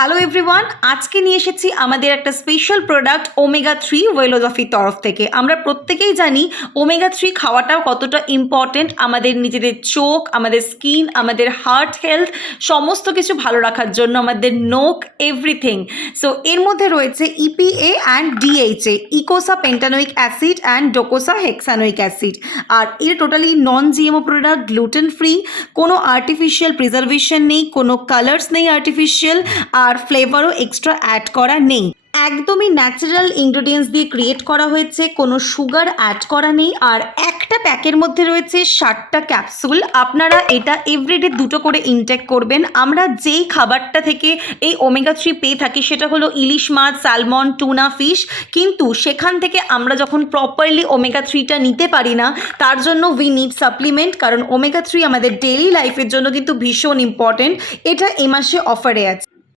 Hello everyone, আজকে নিয়ে এসেছি আমাদের একটা স্পেশাল প্রোডাক্ট ওমেগা-3 ওয়েলোজফির তরফ থেকে। আমরা প্রত্যেকেই জানি ওমেগা-3 খাওয়াটাও কতটা ইম্পর্টেন্ট আমাদের নিজেদের চোখ, আমাদের স্কিন, আমাদের হার্ট হেলথ সমস্ত কিছু ভালো রাখার জন্য, আমাদের নোক এভরিথিং। সো এর মধ্যে রয়েছে EPA and DHA, eicosapentaenoic acid and docosahexaenoic acid. আর এর totally non GMO product, gluten free, কোনো আর্টিফিশিয়াল প্রিজারভেশন নেই, কোনো কালার্স নেই আর্টিফিশিয়াল, আর ফ্লেভারও এক্সট্রা অ্যাড করা নেই। একদমই ন্যাচারাল ইনগ্রেডিয়েন্টস দিয়ে ক্রিয়েট করা হয়েছে, কোনো সুগার অ্যাড করা নেই। আর একটা প্যাকের মধ্যে রয়েছে 60টা ক্যাপসুল। আপনারা এটা এভরিডে 2টো করে ইনটেক করবেন। আমরা যেই খাবারটা থেকে এই ওমেগা-3 পেয়ে থাকি সেটা হলো ইলিশ মাছ, স্যালমন, টুনা, ফিশ, কিন্তু সেখান থেকে আমরা যখন প্রপারলি ওমেগা-3টা নিতে পারি না, তার জন্য উই নিড সাপ্লিমেন্ট। কারণ ওমেগা-3 আমাদের ডেইলি লাইফের জন্য কিন্তু ভীষণ ইম্পর্টেন্ট। এটা এ মাসে অফারে আছে।